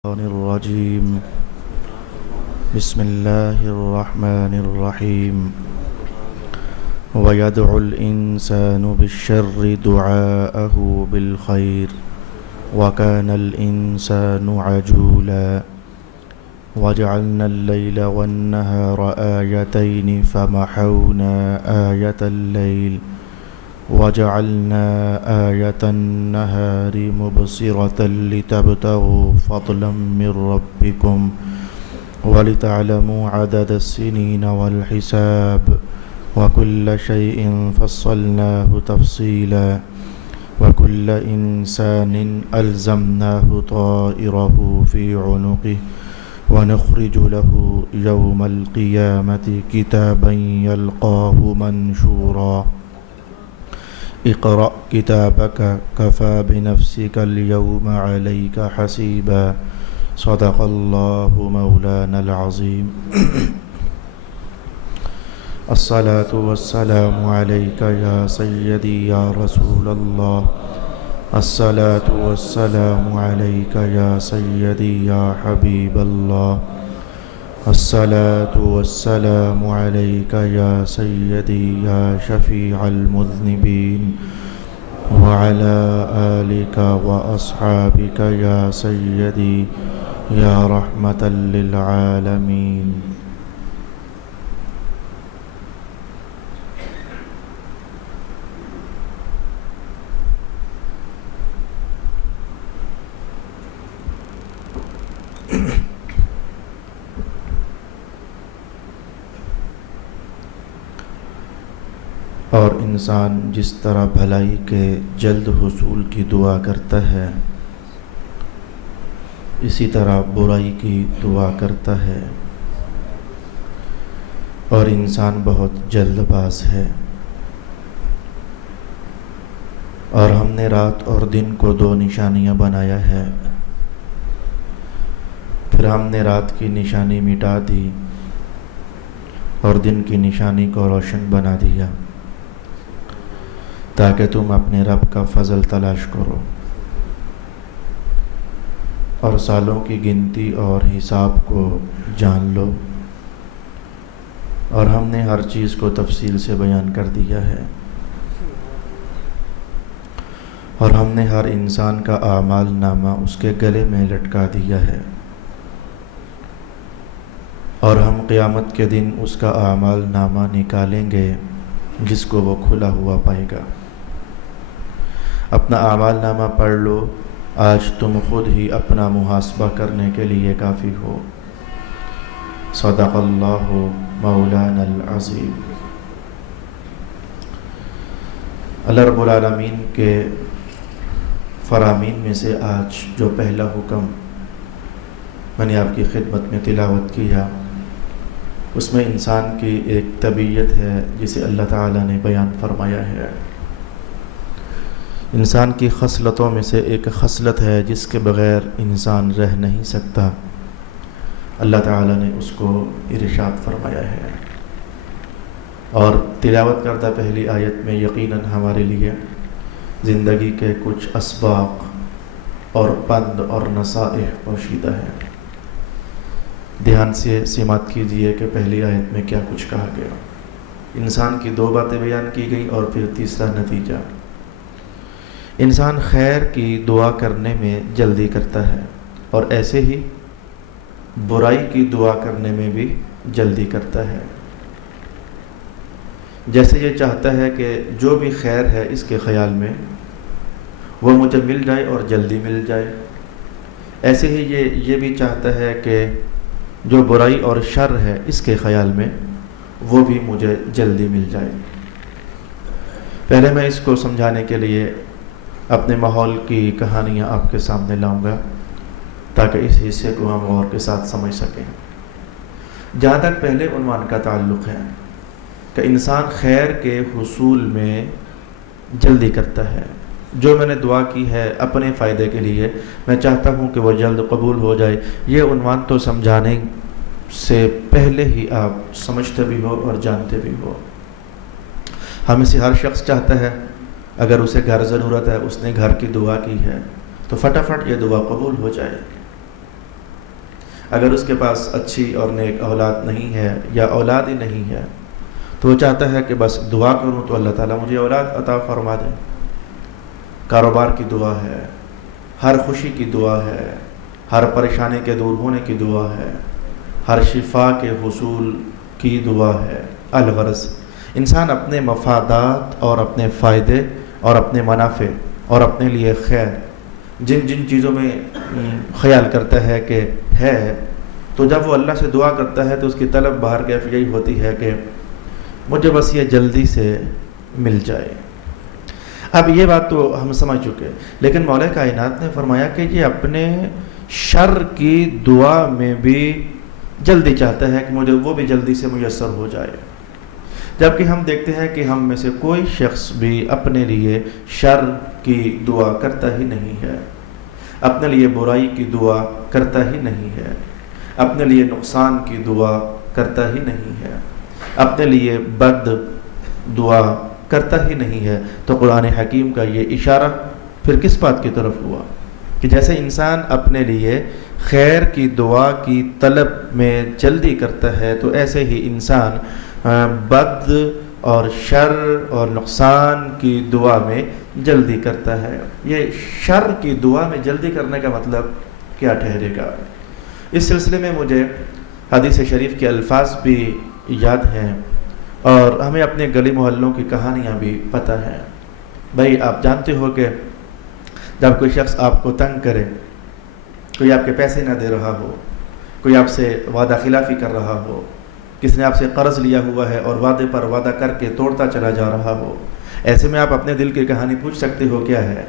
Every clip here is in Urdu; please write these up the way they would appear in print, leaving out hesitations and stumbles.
الشيطان الرجيم. بسم الله الرحمن الرحيم. ويدعو الإنسان بالشر دعاءه بالخير وكان الإنسان عجولا وجعلنا الليل والنهار آيتين فمحونا آية الليل وجعلنا آية النهار مبصرة لتبتغوا فضلا من ربكم ولتعلموا عدد السنين والحساب وكل شيء فصلناه تفصيلا وكل إنسان ألزمناه طائره في عنقه ونخرج له يوم القيامة كتابا يلقاه منشورا اقرأ كتابك كفى بنفسك اليوم عليك حسيبا صدق الله مولانا العظيم. الصلاة والسلام عليك يا سيدي يا رسول الله. الصلاة والسلام عليك يا سيدي يا حبيب الله. الصلاة والسلام عليك يا سيدي يا شفيع المذنبين وعلى آلك وأصحابك يا سيدي يا رحمة للعالمين. اور انسان جس طرح بھلائی کے جلد حصول کی دعا کرتا ہے اسی طرح برائی کی دعا کرتا ہے، اور انسان بہت جلد باز ہے. اور ہم نے رات اور دن کو دو نشانیاں بنایا ہے، پھر ہم نے رات کی نشانی مٹا دی اور دن کی نشانی کو روشن بنا دیا تاکہ تم اپنے رب کا فضل تلاش کرو اور سالوں کی گنتی اور حساب کو جان لو. اور ہم نے ہر چیز کو تفصیل سے بیان کر دیا ہے، اور ہم نے ہر انسان کا اعمال نامہ اس کے گلے میں لٹکا دیا ہے، اور ہم قیامت کے دن اس کا اعمال نامہ نکالیں گے جس کو وہ کھلا ہوا پائے گا. اپنا اعمال نامہ پڑھ لو، آج تم خود ہی اپنا محاسبہ کرنے کے لیے کافی ہو. صدق اللہ مولانا العظیم. اللہ رب العالمین کے فرامین میں سے آج جو پہلا حکم میں نے آپ کی خدمت میں تلاوت کیا، اس میں انسان کی ایک طبیعت ہے جسے اللہ تعالیٰ نے بیان فرمایا ہے. انسان کی خصلتوں میں سے ایک خصلت ہے جس کے بغیر انسان رہ نہیں سکتا. اللہ تعالیٰ نے اس کو ارشاد فرمایا ہے، اور تلاوت کردہ پہلی آیت میں یقیناً ہمارے لیے زندگی کے کچھ اسباق اور پند اور نصائح پوشیدہ ہیں. دھیان سے سماعت کیجیے کہ پہلی آیت میں کیا کچھ کہا گیا. انسان کی دو باتیں بیان کی گئی اور پھر تیسرا نتیجہ. انسان خیر کی دعا کرنے میں جلدی کرتا ہے، اور ایسے ہی برائی کی دعا کرنے میں بھی جلدی کرتا ہے. جیسے یہ چاہتا ہے کہ جو بھی خیر ہے اس کے خیال میں وہ مجھے مل جائے اور جلدی مل جائے، ایسے ہی یہ بھی چاہتا ہے کہ جو برائی اور شر ہے اس کے خیال میں وہ بھی مجھے جلدی مل جائے. پہلے میں اس کو سمجھانے کے لیے اپنے ماحول کی کہانیاں آپ کے سامنے لاؤں گا تاکہ اس حصے کو ہم غور کے ساتھ سمجھ سکیں. جہاں تک پہلے عنوان کا تعلق ہے کہ انسان خیر کے حصول میں جلدی کرتا ہے. جو میں نے دعا کی ہے اپنے فائدے کے لیے، میں چاہتا ہوں کہ وہ جلد قبول ہو جائے. یہ عنوان تو سمجھانے سے پہلے ہی آپ سمجھتے بھی ہو اور جانتے بھی ہو. ہم سے ہر شخص چاہتا ہے اگر اسے گھر ضرورت ہے، اس نے گھر کی دعا کی ہے تو فٹافٹ یہ دعا قبول ہو جائے. اگر اس کے پاس اچھی اور نیک اولاد نہیں ہے یا اولاد ہی نہیں ہے تو وہ چاہتا ہے کہ بس دعا کروں تو اللہ تعالیٰ مجھے اولاد عطا فرما دیں۔ کاروبار کی دعا ہے، ہر خوشی کی دعا ہے، ہر پریشانی کے دور ہونے کی دعا ہے، ہر شفا کے حصول کی دعا ہے۔ الغرض انسان اپنے مفادات اور اپنے فائدے اور اپنے منافع اور اپنے لیے خیر جن جن چیزوں میں خیال کرتا ہے کہ ہے، تو جب وہ اللہ سے دعا کرتا ہے تو اس کی طلب باہر کیف یہی ہوتی ہے کہ مجھے بس یہ جلدی سے مل جائے۔ اب یہ بات تو ہم سمجھ چکے، لیکن مولا کائنات نے فرمایا کہ یہ اپنے شر کی دعا میں بھی جلدی چاہتا ہے کہ مجھے وہ بھی جلدی سے میسر ہو جائے، جبکہ ہم دیکھتے ہیں کہ ہم میں سے کوئی شخص بھی اپنے لیے شر کی دعا کرتا ہی نہیں ہے، اپنے لیے برائی کی دعا کرتا ہی نہیں ہے، اپنے لیے نقصان کی دعا کرتا ہی نہیں ہے، اپنے لیے بد دعا کرتا ہی نہیں ہے۔ تو قرآن حکیم کا یہ اشارہ پھر کس بات کی طرف ہوا کہ جیسے انسان اپنے لیے خیر کی دعا کی طلب میں جلدی کرتا ہے تو ایسے ہی انسان بد اور شر اور نقصان کی دعا میں جلدی کرتا ہے۔ یہ شر کی دعا میں جلدی کرنے کا مطلب کیا ٹھہرے گا؟ اس سلسلے میں مجھے حدیث شریف کے الفاظ بھی یاد ہیں اور ہمیں اپنے گلی محلوں کی کہانیاں بھی پتہ ہیں۔ بھائی آپ جانتے ہو کہ جب کوئی شخص آپ کو تنگ کرے، کوئی آپ کے پیسے نہ دے رہا ہو، کوئی آپ سے وعدہ خلافی کر رہا ہو، کس نے آپ سے قرض لیا ہوا ہے اور وعدے پر وعدہ کر کے توڑتا چلا جا رہا ہو، ایسے میں آپ اپنے دل کی کہانی پوچھ سکتے ہو کیا ہے؟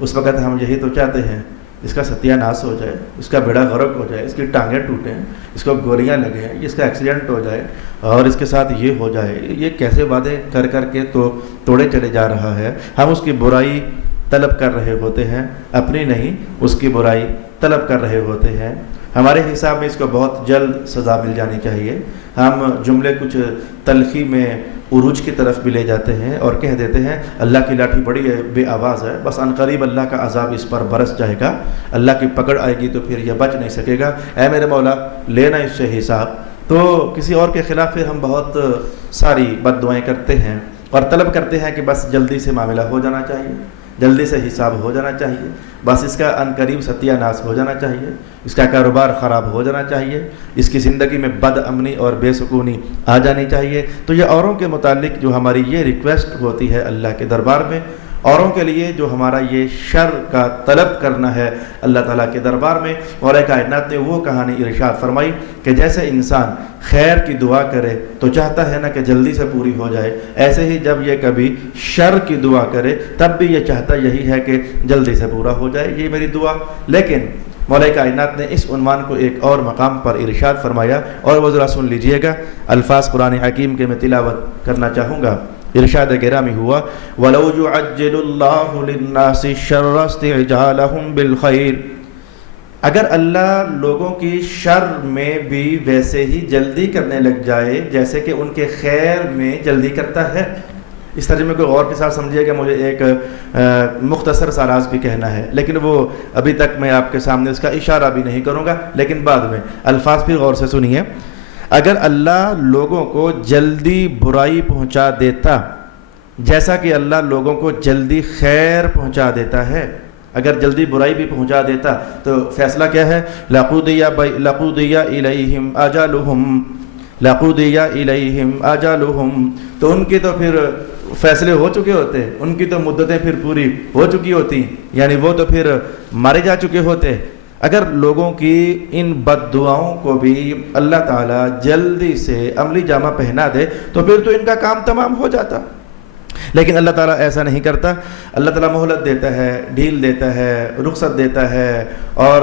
اس وقت ہم یہی تو چاہتے ہیں اس کا ستیہ ناش ہو جائے، اس کا بیڑا غرق ہو جائے، اس کی ٹانگیں ٹوٹیں، اس کو گولیاں لگیں، اس کا ایکسیڈنٹ ہو جائے اور اس کے ساتھ یہ ہو جائے۔ یہ کیسے وعدے کر کر کے تو توڑے چلے جا رہا ہے۔ ہم اس کی برائی طلب کر رہے ہوتے ہیں، اپنی نہیں، اس کی برائی طلب کر رہے ہوتے ہیں۔ ہمارے حساب میں اس کو بہت جلد سزا مل جانی چاہیے۔ ہم جملے کچھ تلخی میں عروج کی طرف بھی لے جاتے ہیں اور کہہ دیتے ہیں اللہ کی لاٹھی بڑی ہے، بے آواز ہے، بس عنقریب اللہ کا عذاب اس پر برس جائے گا، اللہ کی پکڑ آئے گی تو پھر یہ بچ نہیں سکے گا، اے میرے مولا لینا اس سے حساب۔ تو کسی اور کے خلاف پھر ہم بہت ساری بد دعائیں کرتے ہیں اور طلب کرتے ہیں کہ بس جلدی سے معاملہ ہو جانا چاہیے، جلدی سے حساب ہو جانا چاہیے، بس اس کا عنقریب ستیہ ناش ہو جانا چاہیے، اس کا کاروبار خراب ہو جانا چاہیے، اس کی زندگی میں بد امنی اور بے سکونی آ جانی چاہیے۔ تو یہ اوروں کے متعلق جو ہماری یہ ریکویسٹ ہوتی ہے اللہ کے دربار میں، اوروں کے لیے جو ہمارا یہ شر کا طلب کرنا ہے اللہ تعالیٰ کے دربار میں، مولا کائنات نے وہ کہانی ارشاد فرمائی کہ جیسے انسان خیر کی دعا کرے تو چاہتا ہے نا کہ جلدی سے پوری ہو جائے، ایسے ہی جب یہ کبھی شر کی دعا کرے تب بھی یہ چاہتا یہی ہے کہ جلدی سے پورا ہو جائے، یہ میری دعا۔ لیکن مولا کائنات نے اس عنوان کو ایک اور مقام پر ارشاد فرمایا اور وہ ذرا سن لیجئے گا، الفاظ قرآن حکیم کے میں تلاوت کرنا چاہوں گا۔ ارشاد گرامی ہوا وَلَوْ يُعَجِّلُ اللَّهُ لِلنَّاسِ الشَّرَّ اسْتِعْجَالَهُمْ بِالْخَيْرِ، اگر اللہ لوگوں کی شر میں بھی ویسے ہی جلدی کرنے لگ جائے جیسے کہ ان کے خیر میں جلدی کرتا ہے۔ اس ترجمے کو غور کے ساتھ سمجھیے کہ مجھے ایک مختصر سا راز بھی کہنا ہے، لیکن وہ ابھی تک میں آپ کے سامنے اس کا اشارہ بھی نہیں کروں گا، لیکن بعد میں الفاظ بھی غور سے سنیے۔ اگر اللہ لوگوں کو جلدی برائی پہنچا دیتا جیسا کہ اللہ لوگوں کو جلدی خیر پہنچا دیتا ہے، اگر جلدی برائی بھی پہنچا دیتا تو فیصلہ کیا ہے؟ لَقُضِيَ إِلَيْهِمْ أَجَلُهُمْ لَقُضِيَ إِلَيْهِمْ أَجَلُهُمْ، تو ان کی تو پھر فیصلے ہو چکے ہوتے، ان کی تو مدتیں پھر پوری ہو چکی ہوتی، یعنی وہ تو پھر مارے جا چکے ہوتے۔ اگر لوگوں کی ان بد دعاؤں کو بھی اللہ تعالیٰ جلدی سے عملی جامہ پہنا دے تو پھر تو ان کا کام تمام ہو جاتا، لیکن اللہ تعالیٰ ایسا نہیں کرتا۔ اللہ تعالیٰ مہلت دیتا ہے، ڈھیل دیتا ہے، رخصت دیتا ہے اور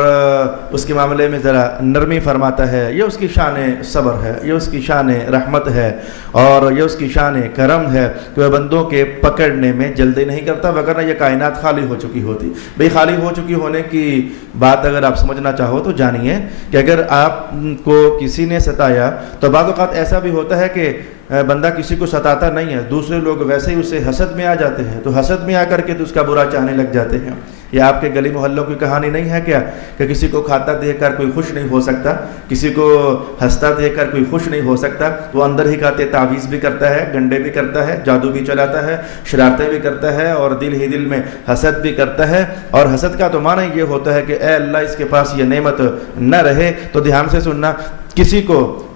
اس کے معاملے میں ذرا نرمی فرماتا ہے۔ یہ اس کی شان صبر ہے، یہ اس کی شان رحمت ہے اور یہ اس کی شان کرم ہے کہ وہ بندوں کے پکڑنے میں جلدی نہیں کرتا، وگرنہ یہ کائنات خالی ہو چکی ہوتی۔ بھئی خالی ہو چکی ہونے کی بات اگر آپ سمجھنا چاہو تو جانیے کہ اگر آپ کو کسی نے ستایا تو بعض اوقات ایسا بھی ہوتا ہے کہ بندہ کسی کو ستاتا نہیں ہے، دوسرے لوگ ویسے ہی اسے حسد میں آ جاتے ہیں، تو حسد میں آ کر کے تو اس کا برا چاہنے لگ جاتے ہیں۔ یہ آپ کے گلی محلوں کی کہانی نہیں ہے کیا کہ کسی کو کھاتا دیکھ کر کوئی خوش نہیں ہو سکتا، کسی کو ہنستا دیکھ کر کوئی خوش نہیں ہو سکتا، وہ اندر ہی کھاتے تعویذ بھی کرتا ہے، گنڈے بھی کرتا ہے، جادو بھی چلاتا ہے، شرارتیں بھی کرتا ہے، اور دل ہی دل میں حسد بھی کرتا ہے۔ اور حسد کا تو معنی یہ ہوتا ہے کہ اے اللہ اس کے پاس یہ نعمت نہ رہے۔ تو دھیان سے سننا،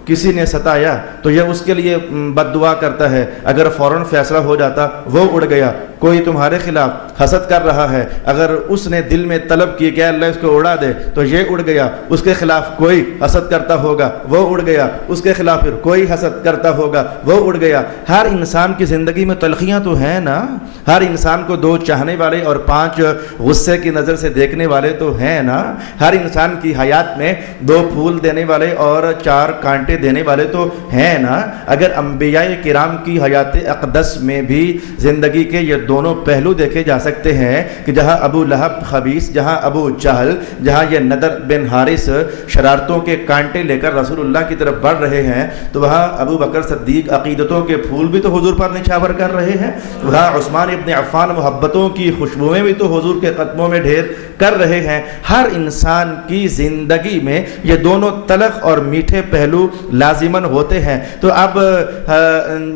کسی نے ستایا تو یہ اس کے لیے بد دعا کرتا ہے، اگر فوراً فیصلہ ہو جاتا وہ اڑ گیا۔ کوئی تمہارے خلاف حسد کر رہا ہے، اگر اس نے دل میں طلب کی کہ اللہ اس کو اڑا دے تو یہ اڑ گیا۔ اس کے خلاف کوئی حسد کرتا ہوگا وہ اڑ گیا، اس کے خلاف پھر کوئی حسد کرتا ہوگا وہ اڑ گیا۔ ہر انسان کی زندگی میں تلخیاں تو ہیں نا، ہر انسان کو 2 چاہنے والے اور 5 غصے کی نظر سے دیکھنے والے تو ہیں نا، ہر انسان کی حیات میں 2 پھول دینے والے اور 4 کانٹے دینے والے تو ہیں نا۔ اگر انبیاء کرام کی حیات اقدس میں بھی زندگی کے یہ دونوں پہلو دیکھے جا سکتے ہیں کہ جہاں ابو لہب خبیث، جہاں ابو جہل، جہاں یہ نضر بن حارث شرارتوں کے کانٹے لے کر رسول اللہ کی طرف بڑھ رہے ہیں، تو وہاں ابو بکر صدیق عقیدتوں کے پھول بھی تو حضور پر نچھاور کر رہے ہیں، وہاں عثمان ابن عفان محبتوں کی خوشبوئیں بھی تو حضور کے قدموں میں ڈھیر کر رہے ہیں۔ ہر انسان کی زندگی میں یہ دونوں تلخ اور میٹھے پہلو لازماً ہوتے ہیں۔ تو اب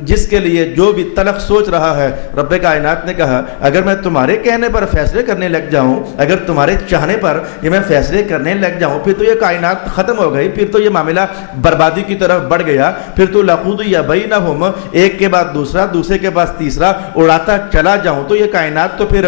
جس کے لیے جو بھی تلخ سوچ رہا ہے، رب کائنات نے کہا اگر میں تمہارے کہنے پر فیصلے کرنے لگ جاؤں، اگر تمہارے چاہنے پر یہ میں فیصلے کرنے لگ جاؤں، پھر تو یہ کائنات ختم ہو گئی، پھر تو یہ معاملہ بربادی کی طرف بڑھ گیا، پھر تو لقضی بینہم، ایک کے بعد دوسرا، دوسرے کے بعد تیسرا اڑاتا چلا جاؤں تو یہ کائنات تو پھر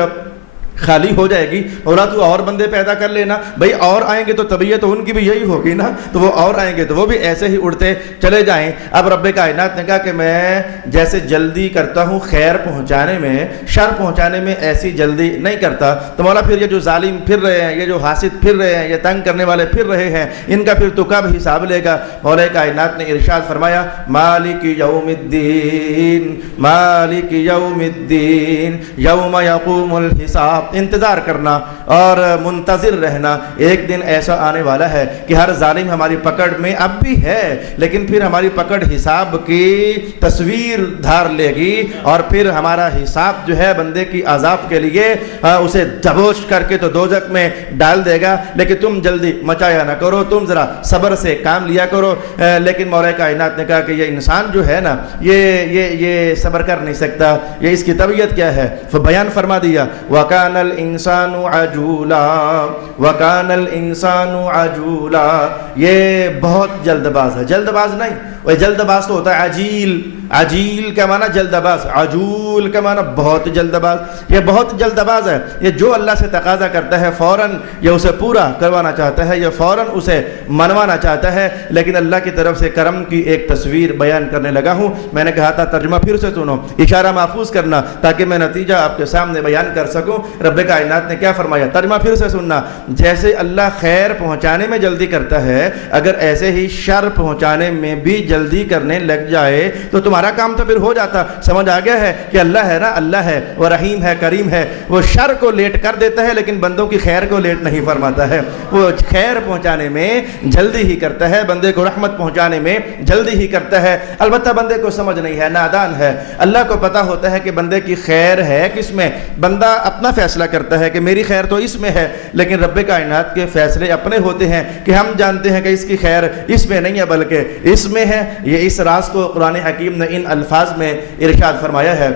خالی ہو جائے گی۔ اور بندے پیدا کر لینا، بھئی اور آئیں گے تو طبیعت تو ان کی بھی یہی ہوگی نا، تو وہ اور آئیں گے تو وہ بھی ایسے ہی اڑتے چلے جائیں۔ اب رب کائنات نے کہا کہ میں جیسے جلدی کرتا ہوں خیر پہنچانے میں، شر پہنچانے میں ایسی جلدی نہیں کرتا۔ تو مولا پھر یہ جو ظالم پھر رہے ہیں، یہ جو حاسد پھر رہے ہیں، یہ تنگ کرنے والے پھر رہے ہیں، ان کا پھر تو کب حساب لے گا؟ مولا کائنات نے ارشاد فرمایا مالک یوم الدین، مالک یوم الدین، یوم یقوم الحساب۔ انتظار کرنا اور منتظر رہنا، ایک دن ایسا آنے والا ہے کہ ہر ظالم ہماری پکڑ میں اب بھی ہے، لیکن پھر ہماری پکڑ حساب کی تصویر دھار لے گی، اور پھر ہمارا حساب جو ہے بندے کی عذاب کے لیے اسے دبوچ کر کے تو دوزخ میں ڈال دے گا۔ لیکن تم جلدی مچایا نہ کرو، تم ذرا صبر سے کام لیا کرو۔ لیکن مولا کائنات نے کہا کہ یہ انسان جو ہے نا، یہ صبر کر نہیں سکتا، یہ اس کی طبیعت کیا ہے؟ بیان فرما دیا وَكَانَ الْإِنسَانُ عَجُولًا، وَكَانَ الْإِنسَانُ عَجُولًا، یہ بہت جلد باز ہے۔ جلد باز نہیں، وہ جلد باز تو ہوتا ہے عجیل، عجیل کا معنی جلد باز، عجول کا معنی بہت جلد باز۔ یہ بہت جلد باز ہے، یہ جو اللہ سے تقاضا کرتا ہے فوراً یہ اسے پورا کروانا چاہتا ہے، یہ فوراً اسے منوانا چاہتا ہے۔ لیکن اللہ کی طرف سے کرم کی ایک تصویر بیان کرنے لگا ہوں۔ میں نے کہا تھا ترجمہ پھر سے سنو، اشارہ محفوظ کرنا تاکہ میں نتیجہ آپ کے سامنے بیان کر سکوں۔ رب کائنات نے کیا فرمایا؟ ترجمہ پھر سے سننا، جیسے اللہ خیر پہنچانے میں جلدی کرتا ہے، اگر ایسے ہی شر پہنچانے میں بھی جلدی کرنے لگ جائے تو تمہارا کام تو پھر ہو جاتا۔ سمجھ آ گیا ہے کہ اللہ ہے نا، اللہ ہے، وہ رحیم ہے، کریم ہے، وہ شر کو لیٹ کر دیتا ہے لیکن بندوں کی خیر کو لیٹ نہیں فرماتا ہے۔ وہ خیر پہنچانے میں جلدی ہی کرتا ہے، بندے کو رحمت پہنچانے میں جلدی ہی کرتا ہے۔ البتہ بندے کو سمجھ نہیں ہے، نادان ہے۔ اللہ کو پتا ہوتا ہے کہ بندے کی خیر ہے کس میں، بندہ اپنا فیصلہ کرتا ہے کہ میری خیر تو اس میں ہے، لیکن رب کائنات کے فیصلے اپنے ہوتے ہیں کہ ہم جانتے ہیں کہ اس کی خیر اس میں نہیں ہے بلکہ اس میں ہے۔ یہ اس راز کو قرآن حکیم نے ان الفاظ میں ارشاد فرمایا ہے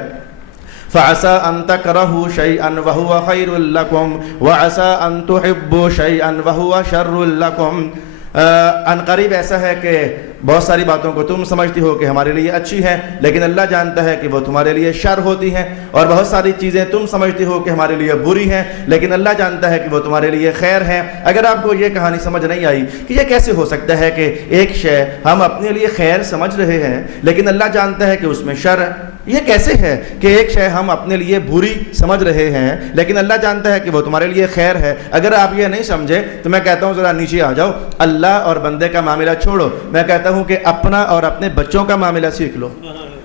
فَعَسَىٰ أَن تَكْرَهُوا شَيْئًا وَهُوَ خَيْرٌ لَكُمْ وَعَسَىٰ أَن تُحِبُّوا شَيْئًا وَهُوَ شَرٌّ لَكُمْ۔ ان قریب ایسا ہے کہ بہت ساری باتوں کو تم سمجھتی ہو کہ ہمارے لیے اچھی ہیں، لیکن اللہ جانتا ہے کہ وہ تمہارے لیے شر ہوتی ہیں، اور بہت ساری چیزیں تم سمجھتی ہو کہ ہمارے لیے بری ہیں، لیکن اللہ جانتا ہے کہ وہ تمہارے لیے خیر ہیں۔ اگر آپ کو یہ کہانی سمجھ نہیں آئی کہ یہ کیسے ہو سکتا ہے کہ ایک شے ہم اپنے لیے خیر سمجھ رہے ہیں لیکن اللہ جانتا ہے کہ اس میں شر ہے، یہ کیسے ہے کہ ایک شے ہم اپنے لیے بری سمجھ رہے ہیں لیکن اللہ جانتا ہے کہ وہ تمہارے لیے خیر ہے، اگر آپ یہ نہیں سمجھے تو میں کہتا ہوں ذرا نیچے آ جاؤ، اللہ اور بندے کا معاملہ چھوڑو، میں کہتا ہوں کہ اپنا اور اپنے بچوں کا معاملہ سیکھ لو۔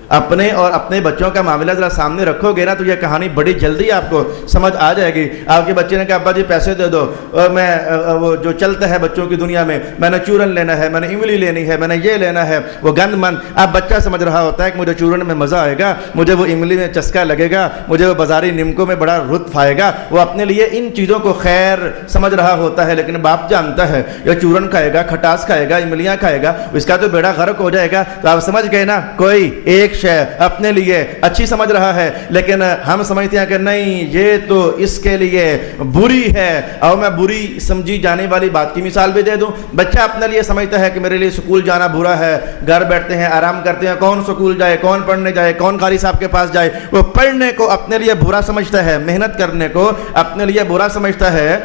اپنے اور اپنے بچوں کا معاملہ ذرا سامنے رکھو گے نا تو یہ کہانی بڑی جلدی آپ کو سمجھ آ جائے گی. آپ کے بچے نے کہا ابا جی پیسے دے دو, اور میں وہ جو چلتا ہے بچوں کی دنیا میں نے چورن لینا ہے, میں نے املی لینی ہے, میں نے یہ لینا ہے, وہ گند من. اب بچہ سمجھ رہا ہوتا ہے کہ مجھے چورن میں مزہ آئے گا, مجھے وہ املی میں چسکا لگے گا, مجھے وہ بازاری نمکوں میں بڑا لطف آئے گا. وہ اپنے لیے ان چیزوں کو خیر سمجھ رہا ہوتا ہے, لیکن باپ جانتا ہے یہ چورن کھائے گا, کھٹاس کھائے گا, املیاں کھائے گا, اس کا تو بیڑا غرق ہو جائے گا. تو آپ سمجھ گئے نا, کوئی ایک شے اپنے لیے اچھی سمجھ رہا ہے لیکن ہم سمجھتے ہیں کہ نہیں یہ تو اس کے لیے بری ہے. اور میں بری سمجھی جانے والی بات کی مثال بھی دے دوں. بچہ اپنے لیے سمجھتا ہے کہ میرے لیے سکول جانا برا ہے, گھر بیٹھتے ہیں آرام کرتے ہیں, کون سکول جائے, کون پڑھنے جائے, کون قاری صاحب کے پاس جائے. وہ پڑھنے کو اپنے لیے برا سمجھتا ہے, محنت کرنے کو اپنے لیے برا سمجھتا ہے.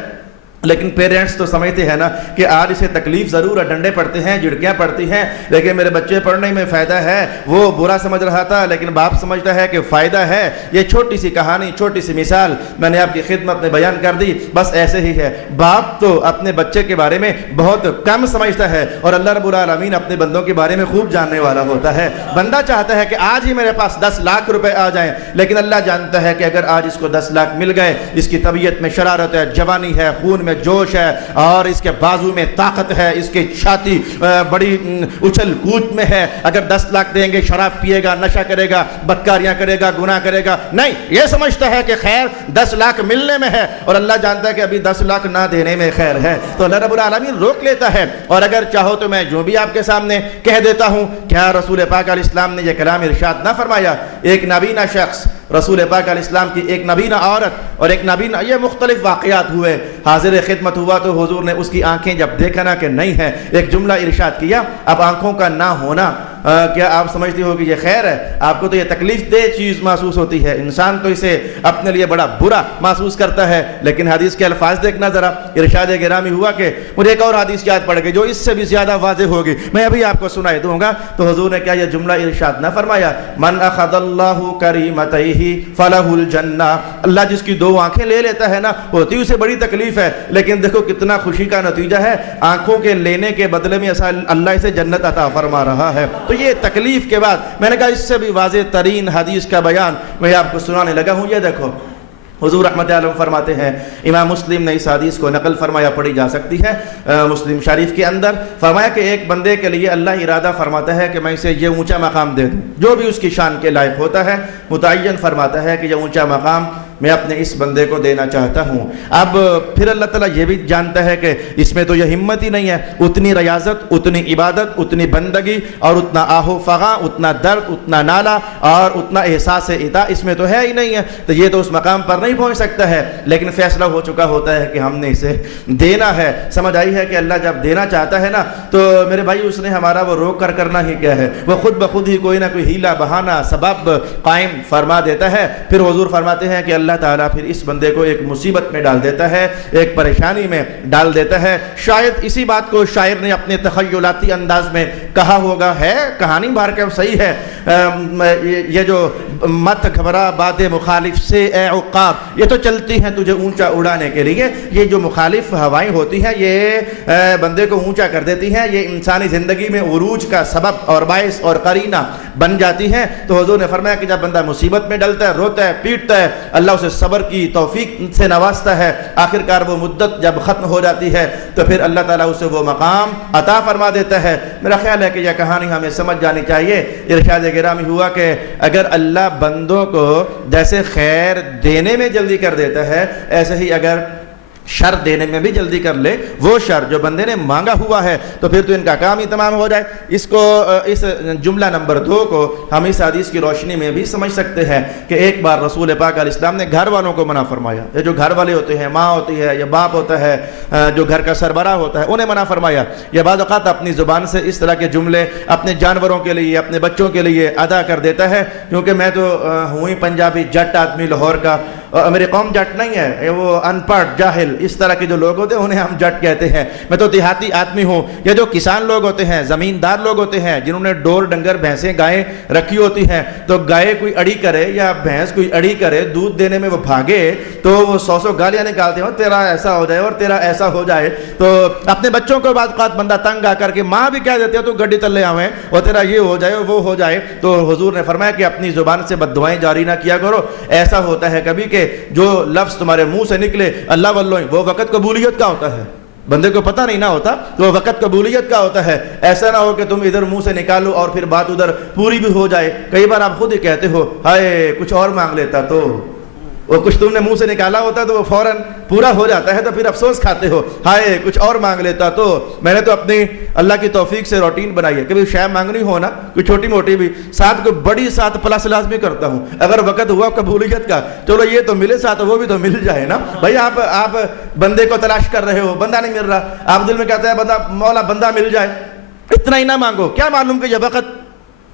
لیکن پیرنٹس تو سمجھتے ہیں نا کہ آج اسے تکلیف ضرور ہے, ڈنڈے پڑتے ہیں, جھڑکیاں پڑتی ہیں, لیکن میرے بچے پڑھنے میں فائدہ ہے. وہ برا سمجھ رہا تھا لیکن باپ سمجھتا ہے کہ فائدہ ہے. یہ چھوٹی سی کہانی, چھوٹی سی مثال میں نے آپ کی خدمت میں بیان کر دی. بس ایسے ہی ہے, باپ تو اپنے بچے کے بارے میں بہت کم سمجھتا ہے اور اللہ رب العالمین اپنے بندوں کے بارے میں خوب جاننے والا ہوتا ہے. بندہ چاہتا ہے کہ آج ہی میرے پاس 10 لاکھ روپے آ جائیں, لیکن اللہ جانتا ہے کہ اگر آج اس کو 10 لاکھ مل گئے, اس کی طبیعت میں شرارت ہے, جوانی ہے, خون میں جوش ہے, اور اس کے بازو میں طاقت ہے, اس کی چھاتی بڑی اچھل کود میں ہے. اگر 10 لاکھ دیں گے شراب پیے گا, نشہ کرے گا, بدکاریاں کرے گا, گناہ کرے گا. نہیں, یہ سمجھتا ہے کہ خیر 10 لاکھ ملنے میں ہے, اور اللہ جانتا ہے کہ ابھی 10 لاکھ نہ دینے میں خیر ہے. تو اللہ رب العالمین روک لیتا ہے. اور اگر چاہو تو میں جو بھی آپ کے سامنے کہہ دیتا ہوں, کیا رسول پاک علیہ السلام نے یہ کلام ارشاد نہ فرمایا؟ ایک نابینا شخص, رسول پاک علیہ السلام کی ایک نابینا عورت اور ایک نابینا, یہ مختلف واقعات ہوئے, حاضر خدمت ہوا تو حضور نے اس کی آنکھیں جب دیکھا نا کہ نہیں ہے, ایک جملہ ارشاد کیا. اب آنکھوں کا نہ ہونا کیا آپ سمجھتی ہو کہ یہ خیر ہے؟ آپ کو تو یہ تکلیف دہ چیز محسوس ہوتی ہے, انسان تو اسے اپنے لیے بڑا برا محسوس کرتا ہے. لیکن حدیث کے الفاظ دیکھنا ذرا, ارشاد گرامی ہوا کہ مجھے ایک اور حدیث یاد پڑ گئی جو اس سے بھی زیادہ واضح ہوگی, میں ابھی آپ کو سنائی دوں گا. تو حضور نے کیا یہ جملہ ارشاد نہ فرمایا, من اخذ اللہ کریمتیہ فلہ الجنہ. اللہ جس کی 2 آنکھیں لے لیتا ہے نا, ہوتی اسے بڑی تکلیف ہے, لیکن دیکھو کتنا خوشی کا نتیجہ ہے, آنکھوں کے لینے کے بدلے میں اللہ اسے جنت عطا فرما رہا ہے. تو یہ تکلیف کے بعد میں نے کہا اس سے بھی واضح ترین حدیث کا بیان میں آپ کو سنانے لگا ہوں. یہ دیکھو حضور رحمت عالم فرماتے ہیں, امام مسلم نے اس حدیث کو نقل فرمایا, پڑھی جا سکتی ہے مسلم شریف کے اندر. فرمایا کہ ایک بندے کے لیے اللہ ارادہ فرماتا ہے کہ میں اسے یہ اونچا مقام دے دوں جو بھی اس کی شان کے لائق ہوتا ہے. متعین فرماتا ہے کہ یہ اونچا مقام میں اپنے اس بندے کو دینا چاہتا ہوں. اب پھر اللہ تعالیٰ یہ بھی جانتا ہے کہ اس میں تو یہ ہمت ہی نہیں ہے, اتنی ریاضت, اتنی عبادت, اتنی بندگی, اور اتنا آہو فغاں, اتنا درد, اتنا نالا, اور اتنا احساس عطا اس میں تو ہے ہی نہیں ہے. تو یہ تو اس مقام پر نہیں پہنچ سکتا ہے, لیکن فیصلہ ہو چکا ہوتا ہے کہ ہم نے اسے دینا ہے. سمجھ آئی ہے کہ اللہ جب دینا چاہتا ہے نا تو میرے بھائی اس نے ہمارا وہ روک کر کرنا ہی کیا ہے, وہ خود بخود ہی کوئی نہ کوئی ہیلا بہانہ سبب قائم فرما دیتا ہے. پھر حضور فرماتے ہیں کہ اللہ تعالیٰ پھر اس بندے کو ایک مصیبت میں ڈال دیتا ہے, ایک پریشانی میں ڈال دیتا ہے. شاید اسی بات کو شاعر نے اپنے تخیلاتی انداز میں کہا ہوگا, ہے کہانی بھر کے صحیح ہے, یہ جو مت گھبرا باد مخالف سے اے عقاب, یہ تو چلتی ہیں تجھے اونچا اڑانے کے لیے. یہ جو مخالف ہوائیں ہوتی ہیں یہ بندے کو اونچا کر دیتی ہیں, یہ انسانی زندگی میں عروج کا سبب اور باعث اور قرینہ بن جاتی ہیں. تو حضور نے فرمایا کہ جب بندہ مصیبت میں ڈلتا ہے, روتا ہے, پیٹتا ہے, اللہ اسے صبر کی توفیق سے نوازتا ہے. آخر کار وہ مدت جب ختم ہو جاتی ہے تو پھر اللہ تعالیٰ اسے وہ مقام عطا فرما دیتا ہے. میرا خیال ہے کہ یہ کہانی ہمیں سمجھ جانی چاہیے. ارشاد گرامی ہوا کہ اگر اللہ بندوں کو جیسے خیر دینے میں جلدی کر دیتا ہے, ایسے ہی اگر شر دینے میں بھی جلدی کر لے, وہ شر جو بندے نے مانگا ہوا ہے, تو پھر تو ان کا کام ہی تمام ہو جائے. اس کو, اس جملہ نمبر 2 کو ہم اس حدیث کی روشنی میں بھی سمجھ سکتے ہیں کہ ایک بار رسول پاک علیہ السلام نے گھر والوں کو منع فرمایا. یہ جو گھر والے ہوتے ہیں, ماں ہوتی ہے یا باپ ہوتا ہے, جو گھر کا سربراہ ہوتا ہے, انہیں منع فرمایا. یہ بعض اوقات اپنی زبان سے اس طرح کے جملے اپنے جانوروں کے لیے, اپنے بچوں کے لیے ادا کر دیتا ہے, کیونکہ میں تو ہوں ہی پنجابی جٹ آدمی لاہور کا, اور میری قوم جٹ نہیں ہے، وہ ان پڑھ جاہل اس طرح کے جو لوگ ہوتے ہیں انہیں ہم جٹ کہتے ہیں، میں تو دیہاتی آدمی ہوں۔ یا جو کسان لوگ ہوتے ہیں، زمیندار لوگ ہوتے ہیں، جنہوں نے ڈور ڈنگر بھینسیں گائیں رکھی ہوتی ہیں، تو گائے کوئی اڑی کرے یا بھینس کوئی اڑی کرے، دودھ دینے میں وہ بھاگے تو وہ 100 گالیاں نکالتے ہیں، تیرا ایسا ہو جائے اور تیرا ایسا ہو جائے۔ تو اپنے بچوں کو بعض اوقات بندہ تنگ آ کر کے ماں بھی کہہ دیتے ہیں تو گڈی تلے آویں اور تیرا یہ ہو جائے وہ ہو جائے۔ تو حضور نے فرمایا کہ اپنی زبان سے بد دعائیں جاری نہ کیا کرو۔ ایسا ہوتا ہے کبھی کہ جو لفظ تمہارے منہ سے نکلے اللہ واللہ، وہ وقت قبولیت کا ہوتا ہے، بندے کو پتہ نہیں نہ ہوتا تو وہ وقت قبولیت کا ہوتا ہے۔ ایسا نہ ہو کہ تم ادھر منہ سے نکالو اور پھر بات ادھر پوری بھی ہو جائے۔ کئی بار آپ خود ہی کہتے ہو ہائے کچھ اور مانگ لیتا تو، وہ کچھ تم نے منہ سے نکالا ہوتا تو وہ فوراً پورا ہو جاتا ہے، تو پھر افسوس کھاتے ہو ہائے کچھ اور مانگ لیتا تو۔ میں نے تو اپنی اللہ کی توفیق سے روٹین بنائی ہے، کبھی شے مانگنی ہو نا کوئی چھوٹی موٹی بھی، ساتھ کو بڑی ساتھ پلس لازمی کرتا ہوں۔ اگر وقت ہوا قبولیت کا، چلو یہ تو ملے ساتھ وہ بھی تو مل جائے نا بھائی۔ آپ بندے کو تلاش کر رہے ہو، بندہ نہیں مل رہا، آپ دل میں کہتے ہیں بندہ مولا بندہ مل جائے، اتنا ہی نہ مانگو، کیا معلوم کہ یہ وقت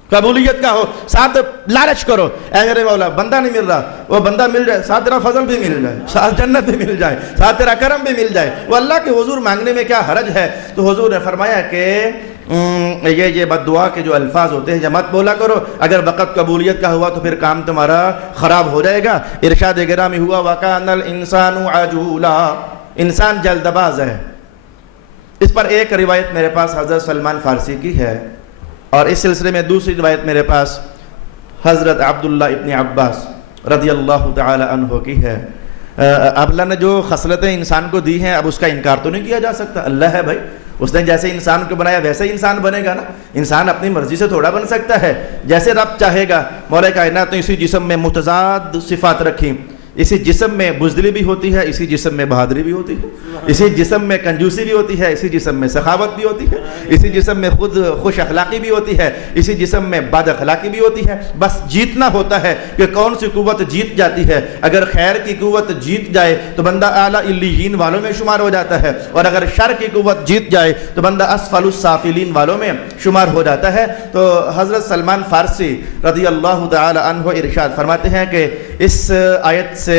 قبولیت کا ہو، ساتھ لالچ کرو اے میرے مولا بندہ نہیں مل رہا، وہ بندہ مل جائے، ساتھ تیرا فضل بھی مل جائے، ساتھ جنت بھی مل جائے، ساتھ تیرا کرم بھی مل جائے، وہ اللہ کے حضور مانگنے میں کیا حرج ہے۔ تو حضور نے فرمایا کہ یہ بد دعا کے جو الفاظ ہوتے ہیں یہ مت بولا کرو، اگر وقت قبولیت کا ہوا تو پھر کام تمہارا خراب ہو جائے گا۔ ارشاد گرامی ہوا وَكَانَ الْإِنسَانُ عَجُولًا، انسان جلد باز ہے۔ اس پر ایک روایت میرے پاس حضرت سلمان فارسی کی ہے، اور اس سلسلے میں دوسری روایت میرے پاس حضرت عبداللہ ابن عباس رضی اللہ تعالی عنہ کی ہے۔ اب اللہ نے جو خصلتیں انسان کو دی ہیں اب اس کا انکار تو نہیں کیا جا سکتا، اللہ ہے بھائی، اس نے جیسے انسان کو بنایا ویسے ہی انسان بنے گا نا۔ انسان اپنی مرضی سے تھوڑا بن سکتا ہے، جیسے رب چاہے گا۔ مولا کائنات نے اسی جسم میں متضاد صفات رکھی، اسی جسم میں بزدلی بھی ہوتی ہے، اسی جسم میں بہادری بھی ہوتی ہے، اسی جسم میں کنجوسی بھی ہوتی ہے، اسی جسم میں سخاوت بھی ہوتی ہے، اسی جسم میں خود خوش اخلاقی بھی ہوتی ہے، اسی جسم میں بد اخلاقی بھی ہوتی ہے۔ بس جیتنا ہوتا ہے کہ کون سی قوت جیت جاتی ہے۔ اگر خیر کی قوت جیت جائے تو بندہ اعلیٰ علیین والوں میں شمار ہو جاتا ہے، اور اگر شر کی قوت جیت جائے تو بندہ اسفل السافلین والوں میں شمار ہو جاتا ہے۔ تو حضرت سلمان فارسی رضی اللہ تعالی عنہ ارشاد فرماتے ہیں کہ اس آیت سے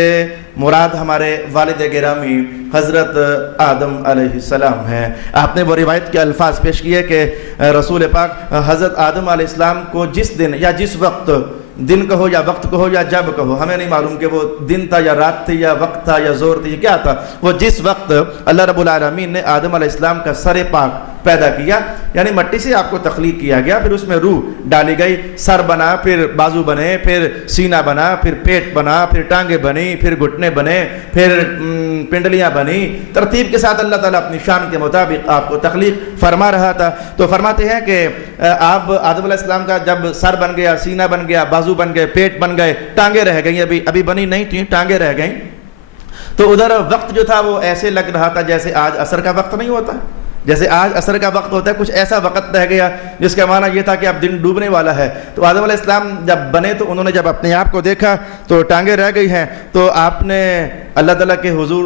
مراد ہمارے والد گرامی حضرت آدم علیہ السلام ہیں۔ آپ نے وہ روایت کے الفاظ پیش کیے کہ رسول پاک حضرت آدم علیہ السلام کو جس دن یا جس وقت، دن کہو یا وقت کہو یا جب کہو، ہمیں نہیں معلوم کہ وہ دن تھا یا رات تھی یا وقت تھا یا زور تھی، کیا تھا، وہ جس وقت اللہ رب العالمین نے آدم علیہ السلام کا سر پاک پیدا کیا، یعنی مٹی سے آپ کو تخلیق کیا گیا، پھر اس میں روح ڈالی گئی، سر بنا، پھر بازو بنے، پھر سینہ بنا، پھر پیٹ بنا، پھر ٹانگیں بنی، پھر گھٹنے بنے، پھر پنڈلیاں بنی، ترتیب کے ساتھ اللہ تعالیٰ اپنی شان کے مطابق آپ کو تخلیق فرما رہا تھا۔ تو فرماتے ہیں کہ آپ آدم علیہ السلام کا جب سر بن گیا، سینہ بن گیا، بازو بن گئے، پیٹ بن گئے، ٹانگیں رہ گئیں، ابھی بنی نہیں تھیں، ٹانگیں رہ گئیں، تو ادھر وقت جو تھا وہ ایسے لگ رہا تھا جیسے آج عصر کا وقت نہیں ہوتا، جیسے آج عصر کا وقت ہوتا ہے، کچھ ایسا وقت رہ گیا جس کا معنی یہ تھا کہ اب دن ڈوبنے والا ہے۔ تو آدم علیہ السلام جب بنے تو انہوں نے جب اپنے آپ کو دیکھا تو ٹانگیں رہ گئی ہیں، تو آپ نے اللہ تعالیٰ کے حضور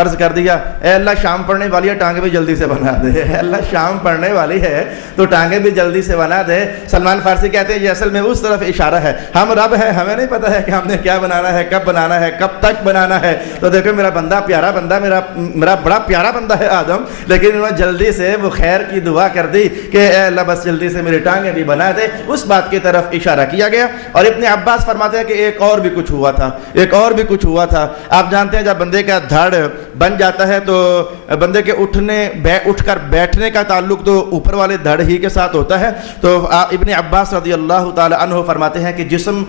عرض کر دیا اے اللہ شام پڑھنے والی ہے، ٹانگیں بھی جلدی سے بنا دے، اے اللہ شام پڑھنے والی ہے تو ٹانگیں بھی جلدی سے بنا دے۔ سلمان فارسی کہتے ہیں یہ اصل میں اس طرف اشارہ ہے، ہم رب ہیں، ہمیں نہیں پتہ ہے کہ ہم نے کیا بنانا ہے، کب بنانا ہے، کب تک بنانا ہے۔ تو دیکھو میرا بندہ پیارا بندہ، میرا بڑا پیارا بندہ ہے آدم، لیکن انہوں نے جلدی سے وہ خیر کی دعا کر دی کہ اے اللہ بس جلدی سے میری ٹانگیں بھی بنا دے، اس بات کی طرف اشارہ کیا گیا۔ اور ابن عباس فرماتے ہیں کہ ایک اور بھی کچھ ہوا تھا، ایک اور بھی کچھ ہوا تھا۔ آپ جانتے ہیں جب بندے کا دھڑ بن جاتا ہے تو بندے کے اٹھ کر بیٹھنے کا تعلق تو اوپر والے دھڑ ہی کے ساتھ ہوتا ہے۔ تو ابن عباس رضی اللہ تعالی عنہ فرماتے ہیں کہ جسم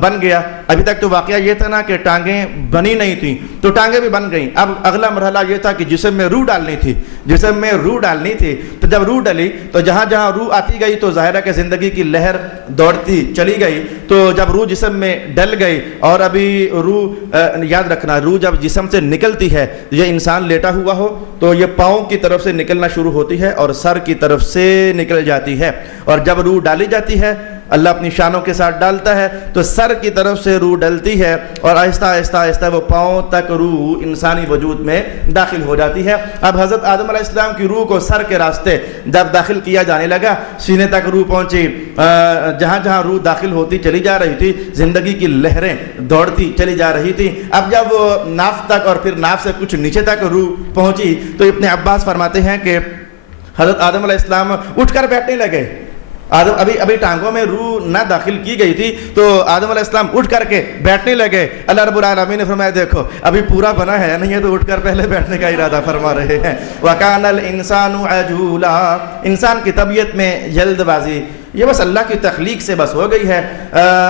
بن گیا، ابھی تک تو واقعہ یہ تھا نا کہ ٹانگیں بنی نہیں تھیں، تو ٹانگیں بھی بن گئیں، اب اگلا مرحلہ یہ تھا کہ جسم میں روح ڈالنی تھی، جسم میں روح ڈالنی تھی۔ تو جب روح ڈلی تو جہاں جہاں روح آتی گئی تو ظاہر ہے کہ زندگی کی لہر دوڑتی چلی گئی۔ تو جب روح جسم میں ڈل گئی، اور ابھی روح یاد رکھنا، روح جب جسم سے نکلتی ہے، یہ انسان لیٹا ہوا ہو تو یہ پاؤں کی طرف سے نکلنا شروع ہوتی ہے اور سر کی طرف سے نکل جاتی ہے، اور جب روح ڈالی جاتی ہے اللہ اپنی شانوں کے ساتھ ڈالتا ہے تو سر کی طرف سے روح ڈلتی ہے اور آہستہ آہستہ آہستہ وہ پاؤں تک روح انسانی وجود میں داخل ہو جاتی ہے۔ اب حضرت آدم علیہ السلام کی روح کو سر کے راستے جب داخل کیا جانے لگا، سینے تک روح پہنچی، جہاں جہاں روح داخل ہوتی چلی جا رہی تھی زندگی کی لہریں دوڑتی چلی جا رہی تھی۔ اب جب وہ ناف تک اور پھر ناف سے کچھ نیچے تک روح پہنچی تو ابن عباس فرماتے ہیں کہ حضرت آدم علیہ السلام اٹھ کر بیٹھنے لگے۔ آدم ابھی ٹانگوں میں روح نہ داخل کی گئی تھی تو آدم علیہ السلام اٹھ کر کے بیٹھنے لگے۔ اللہ رب العالمین نے فرمایا دیکھو ابھی پورا بنا ہے نہیں ہے تو اٹھ کر پہلے بیٹھنے کا ارادہ فرما رہے ہیں۔ وَكَانَ الْإِنسَانُ عَجُولًا، انسان کی طبیعت میں جلد بازی یہ بس اللہ کی تخلیق سے بس ہو گئی ہے۔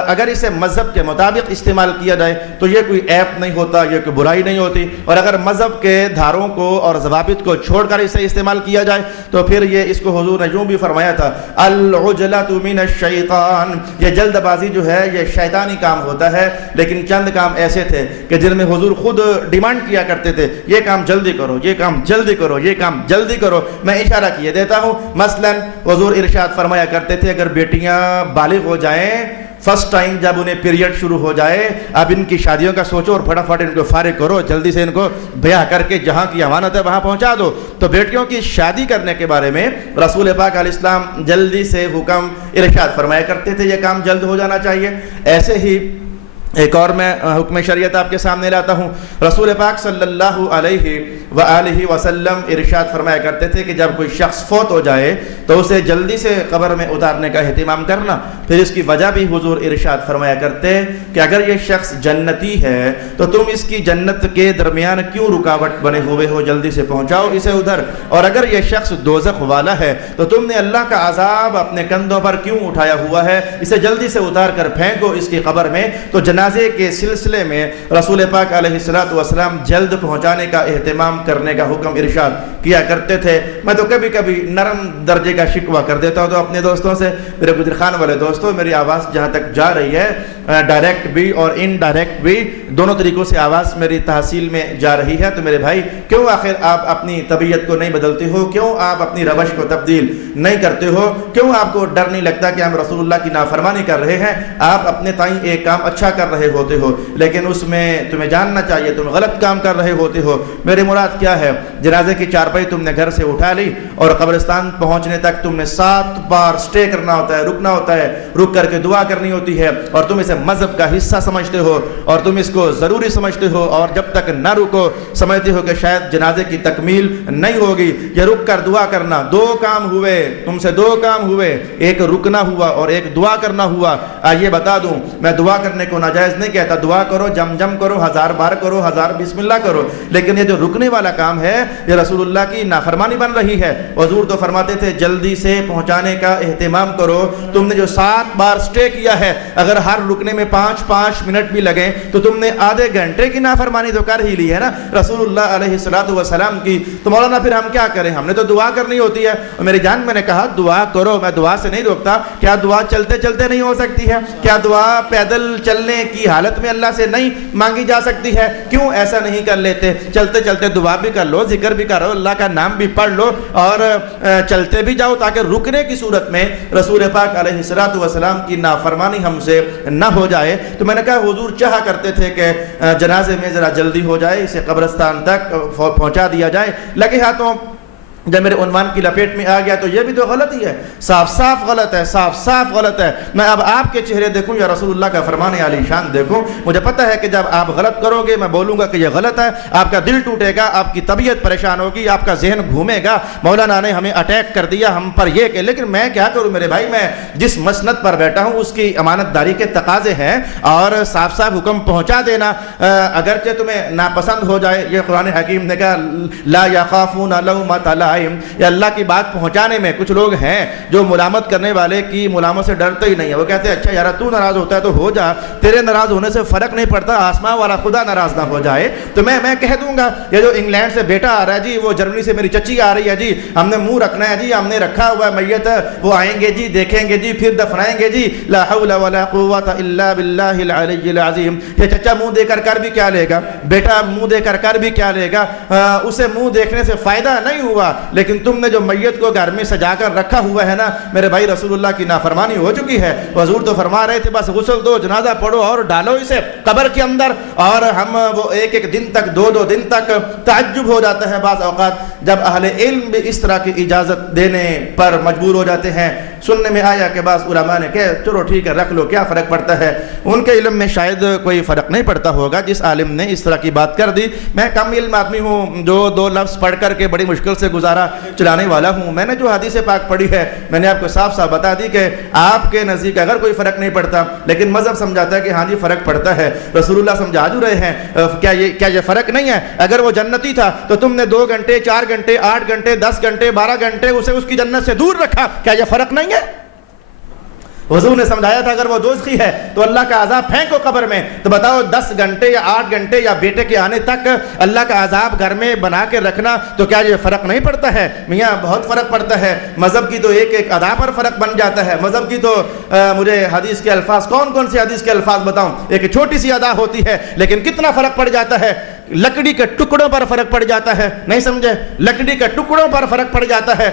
اگر اسے مذہب کے مطابق استعمال کیا جائے تو یہ کوئی عیب نہیں ہوتا، یہ کوئی برائی نہیں ہوتی، اور اگر مذہب کے دھاروں کو اور ضوابط کو چھوڑ کر اسے استعمال کیا جائے تو پھر یہ اس کو حضور نے یوں بھی فرمایا تھا العجلۃ من الشیطان، یہ جلد بازی جو ہے یہ شیطانی کام ہوتا ہے۔ لیکن چند کام ایسے تھے کہ جن میں حضور خود ڈیمانڈ کیا کرتے تھے یہ کام جلدی کرو، یہ کام جلدی کرو، یہ کام جلدی کرو۔ میں اشارہ کیے دیتا ہوں، مثلا حضور ارشاد فرمایا کرتے تھے اگر بیٹیاں بالغ ہو جائیں، فرسٹ ٹائم جب انہیں پیریڈ شروع ہو جائے، اب ان کی شادیوں کا سوچو اور پھٹافٹ ان کو فارغ کرو، جلدی سے ان کو بیاہ کر کے جہاں کی امانت ہے وہاں پہنچا دو۔ تو بیٹیوں کی شادی کرنے کے بارے میں رسول پاک علیہ السلام جلدی سے حکم ارشاد فرمایا کرتے تھے، یہ کام جلد ہو جانا چاہیے۔ ایسے ہی ایک اور میں حکم شریعت آپ کے سامنے لاتا ہوں۔ رسول پاک صلی اللہ علیہ وآلہ وسلم ارشاد فرمایا کرتے تھے کہ جب کوئی شخص فوت ہو جائے تو اسے جلدی سے قبر میں اتارنے کا اہتمام کرنا۔ پھر اس کی وجہ بھی حضور ارشاد فرمایا کرتے کہ اگر یہ شخص جنتی ہے تو تم اس کی جنت کے درمیان کیوں رکاوٹ بنے ہوئے ہو، جلدی سے پہنچاؤ اسے ادھر۔ اور اگر یہ شخص دوزخ والا ہے تو تم نے اللہ کا عذاب اپنے کندھوں پر کیوں اٹھایا ہوا ہے، اسے جلدی سے اتار کر پھینکو اس کی قبر میں۔ تو جنازے کے سلسلے میں رسول پاک علیہ السلام جلد پہنچانے کا اہتمام کرنے کا حکم ارشاد کیا کرتے تھے۔ میں تو کبھی کبھی نرم درجے کا شکوہ کر دیتا ہوں تو اپنے دوستوں سے، میرے گجر خان والے دوستوں، میری آواز جہاں تک جا رہی ہے ڈائریکٹ بھی اور انڈائریکٹ بھی دونوں طریقوں سے آواز میری تحصیل میں جا رہی ہے، تو میرے بھائی کیوں آخر آپ اپنی طبیعت کو نہیں بدلتے ہو، کیوں آپ اپنی روش کو تبدیل نہیں کرتے ہو، کیوں آپ کو ڈر نہیں لگتا کہ ہم رسول اللہ کی نافرمانی کر رہے ہیں؟ آپ اپنے تائیں ایک کام اچھا کر رہے ہوتے ہو لیکن اس میں تمہیں جاننا چاہیے تم غلط کام کر رہے ہوتے ہو۔ میری مراد کیا ہے، جنازے کی چارپائی تم نے گھر سے اٹھا لی اور قبرستان پہنچنے تک تم نے 7 بار سٹے کرنا ہوتا ہے، رکنا ہوتا ہے، رک کر کے دعا کرنی ہوتی ہے، اور تم اسے مذہب کا حصہ سمجھتے ہو اور تم اس کو ضروری سمجھتے ہو، اور جب تک نہ رکو سمجھتے ہو کہ شاید جنازے کی تکمیل نہیں ہوگی۔ یہ رک کر دعا کرنا، 2 کام ہوئے تم سے، 2 کام ہوئے، ایک رکنا ہوا اور ایک دعا کرنا ہوا۔ آئیے بتا دوں، میں دعا کرنے کو ناجائز نہیں کہتا، دعا کرو، جم جم کرو، 1000 بار کرو، 1000 بسم اللہ کرو، لیکن یہ جو رکنے والا کام ہے یہ رسول اللہ کی نافرمانی بن رہی ہے۔ حضور تو فرماتے تھے جلدی سے پہنچانے کا اہتمام کرو۔ تم نے جو 7 بار سٹے کیا ہے، اگر ہر رکنے میں 5-5 منٹ بھی لگیں تو تم نے آدھے گھنٹے کی نافرمانی تو کر ہی لی ہے نا رسول اللہ علیہ السلام کی۔ تو مولانا پھر ہم کیا کریں، ہم نے تو دعا کرنی ہوتی ہے۔ اور میری جان، میں نے کہا دعا کرو، میں دعا سے نہیں روکتا، کیا دعا چلتے چلتے نہیں ہو سکتی ہے؟ کیا دعا پیدل چلنے کی حالت میں اللہ سے نہیں مانگی جا سکتی ہے؟ کیوں ایسا نہیں کر لیتے؟ چلتے چلتے دعا بھی کر لو، ذکر بھی کرو، اللہ کا نام بھی پڑھ لو اور چلتے بھی جاؤ، تاکہ رکنے کی صورت میں رسول پاک علیہ السلام کی نافرمانی ہم سے نہ ہو جائے۔ تو میں نے کہا حضور چاہا کرتے تھے کہ جنازے میں ذرا جلدی ہو جائے، اسے قبرستان تک پہنچا دیا جائے۔ لگے ہاتھوں جب میرے عنوان کی لپیٹ میں آ گیا تو یہ بھی تو غلط ہی ہے، صاف صاف غلط ہے، صاف صاف غلط ہے۔ میں اب آپ کے چہرے دیکھوں یا رسول اللہ کا فرمان عالی شان دیکھوں، مجھے پتہ ہے کہ جب آپ غلط کرو گے میں بولوں گا کہ یہ غلط ہے، آپ کا دل ٹوٹے گا، آپ کی طبیعت پریشان ہوگی، آپ کا ذہن گھومے گا، مولانا نے ہمیں اٹیک کر دیا ہم پر یہ کہ، لیکن میں کیا کروں میرے بھائی، میں جس مسند پر بیٹھا ہوں اس کی امانت داری کے تقاضے ہیں، اور صاف صاف حکم پہنچا دینا اگرچہ تمہیں ناپسند ہو جائے۔ یہ قرآن حکیم نے کہا لا یخافون لومۃ لائم، یہ اللہ کی بات پہنچانے میں کچھ لوگ ہیں جو ملامت کرنے والے کی ملامت سے ڈرتے ہی نہیں ہے۔ وہ کہتے ہیں اچھا یار تو ناراض ہوتا ہے تو ہو جا، تیرے ناراض ہونے سے فرق نہیں پڑتا، آسمان والا خدا ناراض نہ ہو جائے۔ تو میں کہہ دوں گا یہ جو انگلینڈ سے بیٹا آ رہا ہے جی، وہ جرمنی سے میری چچی آ رہی ہے جی، ہم نے منہ رکھنا ہے جی، ہم نے رکھا ہوا ہے میت، وہ آئیں گے جی، دیکھیں گے جی، پھر دفنائیں گے جی، لا حول ولا قوت الا باللہ العلی العظیم۔ یہ چچا منہ دے کر بھی کیا لے گا، بیٹا منہ دے کر بھی کیا لے گا، اسے منہ دیکھنے سے فائدہ نہیں ہوا۔ لیکن تم نے جو میت کو گھر میں سجا کر رکھا ہوا ہے نا میرے بھائی رسول اللہ کی نافرمانی ہو چکی ہے۔ حضور تو فرما رہے تھے بس غسل دو، جنازہ پڑھو اور ڈالو اسے قبر کے اندر، اور ہم وہ ایک ایک دن تک، دو دو دن تک تعجب ہو جاتا ہے بعض اوقات جب اہل علم بھی اس طرح کی اجازت دینے پر مجبور ہو جاتے ہیں۔ سننے میں آیا کہ بعض علماء نے کہ چلو ٹھیک ہے رکھ لو، کیا فرق پڑتا ہے؟ ان کے علم میں شاید کوئی فرق نہیں پڑتا ہوگا جس عالم نے اس طرح کی بات کر دی۔ میں کم علم آدمی ہوں جو دو لفظ پڑھ کر کے بڑی مشکل سے گزارا چلانے والا ہوں۔ میں نے جو حدیث پاک پڑھی ہے میں نے آپ کو صاف صاف بتا دی کہ آپ کے نزدیک اگر کوئی فرق نہیں پڑتا لیکن مذہب سمجھاتا ہے کہ ہاں جی فرق پڑتا ہے، رسول اللہ سمجھا جو رہے ہیں، کیا یہ فرق نہیں ہے؟ اگر وہ جنتی تھا تو تم نے 2 گھنٹے 4 گھنٹے 8 گھنٹے 10 گھنٹے 12 گھنٹے اسے اس کی جنت سے دور رکھا، کیا یہ فرق نہیں ہے؟ حضور نے سمجھایا تھا اگر وہ دوزخی ہے تو اللہ کا عذاب پھینکو قبر میں، تو بتاؤ 10 گھنٹے یا 8 گھنٹے یا بیٹے کے آنے تک اللہ کا عذاب گھر میں بنا کے رکھنا، تو کیا یہ فرق نہیں پڑتا ہے؟ میاں بہت فرق پڑتا ہے۔ مذہب کی تو ایک ایک ادا پر فرق بن جاتا ہے۔ مذہب کی تو مجھے حدیث کے الفاظ کون سے حدیث کے الفاظ بتاؤں، ایک چھوٹی سی ادا ہوتی ہے لیکن کتنا فرق پڑ جاتا ہے۔ لکڑی کے ٹکڑوں پر فرق پڑ جاتا ہے، نہیں سمجھے؟ لکڑی کے ٹکڑوں پر فرق پڑ جاتا ہے،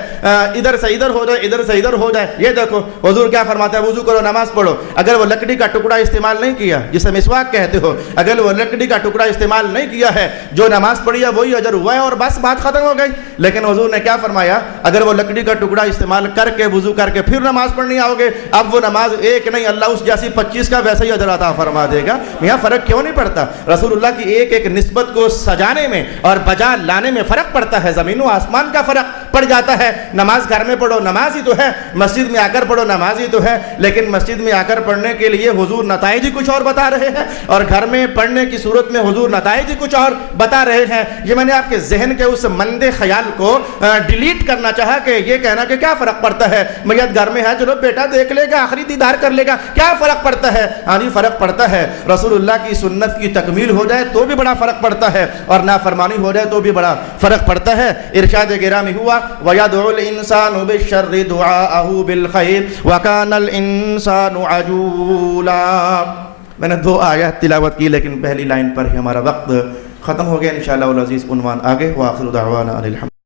ادھر سے ادھر ہو جائے ادھر سے ادھر ہو جائے۔ یہ دیکھو حضور کیا فرماتا ہے، وضو کرو نماز پڑھو، اگر وہ لکڑی کا ٹکڑا استعمال نہیں کیا جسے مسواک کہتے ہو، اگر وہ لکڑی کا ٹکڑا استعمال نہیں کیا ہے، جو نماز پڑھی ہے وہی اجر ہوا ہے اور بس بات ختم ہو گئی۔ لیکن حضور نے کیا فرمایا، اگر وہ لکڑی کا ٹکڑا استعمال کر کے وضو کر کے پھر نماز پڑھنی آؤ گے، اب وہ نماز ایک نہیں اللہ اس جیسی 25 کا ویسا ہی اجر عطا فرما دے گا۔ یہاں فرق کیوں نہیں پڑتا؟ رسول اللہ کی ایک ایک نسبت کو سجانے میں اور بجا لانے میں فرق پڑتا ہے، زمین و آسمان کا فرق پڑ جاتا ہے۔ نماز گھر میں پڑھو نماز ہی تو ہے، مسجد میں آ کر پڑھو نماز ہی تو ہے، لیکن مسجد میں آ کر پڑھنے کے لیے حضور نتائج ہی کچھ اور بتا رہے ہیں اور گھر میں پڑھنے کی صورت میں حضور نتائج ہی کچھ اور بتا رہے ہیں۔ یہ میں نے آپ کے ذہن کے اس مندے خیال کو ڈیلیٹ کرنا چاہا کہ یہ کہنا کہ کیا فرق پڑتا ہے، میت گھر میں ہے چلو بیٹا دیکھ لے گا آخری دیدار کر لے گا، کیا فرق پڑتا ہے؟ ہاں جی فرق پڑتا ہے۔ رسول اللہ کی سنت کی تکمیل ہو جائے تو بھی بڑا فرق پڑتا ہے اور نافرمانی ہو جائے تو بھی بڑا فرق پڑتا ہے۔ ارشاد گرامی ہوا وَيَدْعُ الْإِنسَانُ بِالشَّرِّ دُعَاءَهُ بِالْخَيْرِ وَكَانَ الْإِنسَانُ عَجُولًا۔ میں نے 2 آیات تلاوت کی لیکن پہلی لائن پر ہی ہمارا وقت ختم ہو گیا۔ انشاءاللہ العزیز عنوان آگے۔ وآخر دعوانا ان الحمد